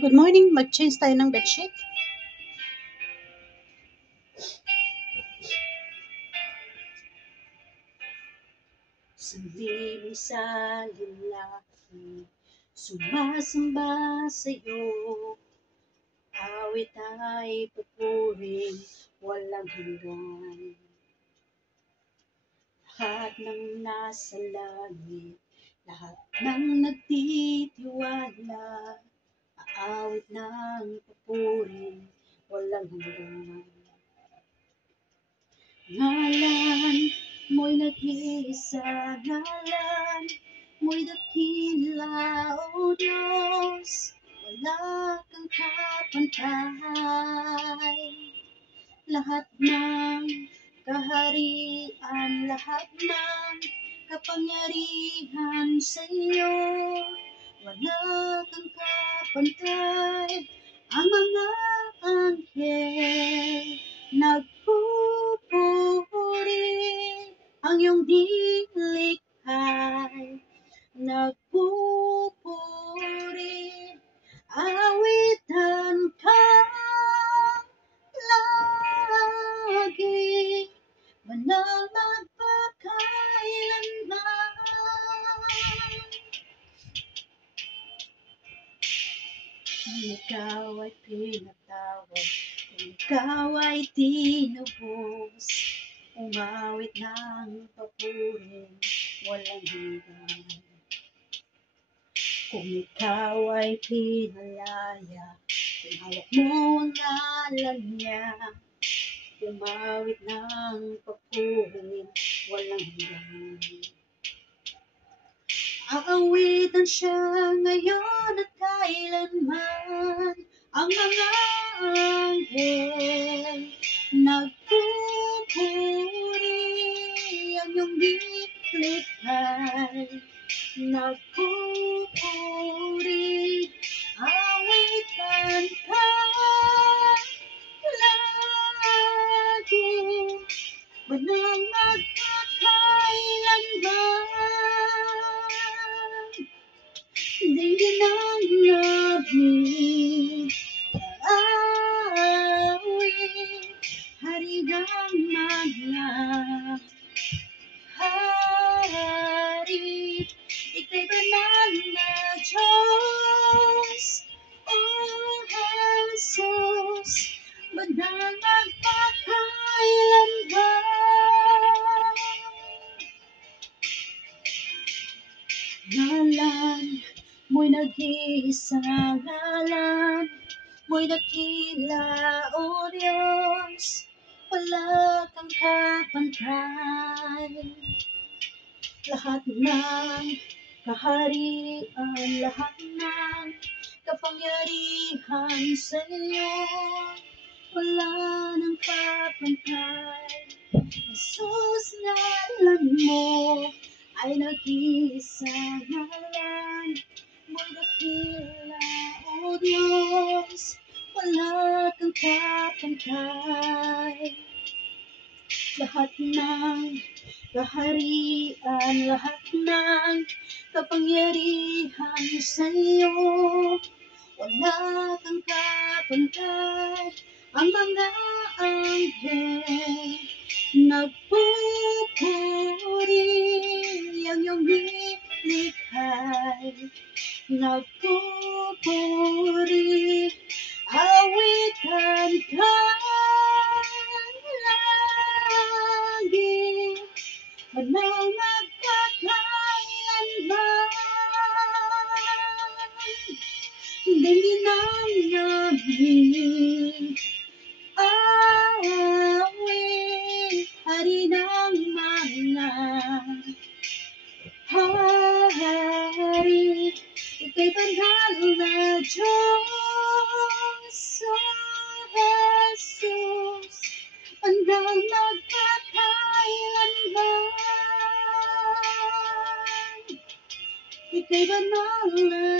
Good morning, mag-change tayo ng bedsheet. Sandiling sa lalaki, sumasamba sa'yo. Awit ay pupuring walang hanggan. Lahat ng nasa langit, lahat ng nagtitiwala, aawit ng pupuring walang hanggan. Ngalan mo'y nag-iisa, ngalan mo'y dakila, O Diyos, wala kang kapantay. Lahat ng kaharian, lahat ng kapangyarihan sa iyo, wala kang kapantay. Ang mga anghel nagpupuri, ang iyong dilikhay nagpupuri, awitan ka lagi, banal magpakailanman. Kung ikaw ay pinatawag, kung ikaw ay tinubos, umawit ng papuring walang hanggan. Kung ikaw ay pinalaya, kung hawak mo ang ngalan niya, umawit ng papuring walang hanggan. Aawitan siya ngayon at kailanman, ang mga anghel nagpupuri, ang iyong liklikhay nagpupuri, awitan ka lagi, banal magpakailanman. Dinggin ang labing awit, hari ng mga hari, ika'y banal na Diyos, O Jesus, banal magpakailanman. Ngalan mo'y nag-iisa, ngalan mo'y dakila, O Diyos, wala kang kapantay. Lahat ng kaharian, lahat ng kapangyarihan sa iyo, wala nang kapantay. Jesus, ngalan mo ay nag-iisa, ngalan mo'y dakila, O Diyos, wala kang kapantay. Lahat ng kaharian, lahat ng kapangyarihan sa iyo, wala kang kapantay. Ang mga anghel nagpupuri, ang iyong liklikhay nagpupuri, awitan ka lagi, banal magpakailanman. Dinggin ang aming awit, hari ng mga hari, ika'y banal na Diyos, O Jesus, banal magpakailanman. Ika'y banal na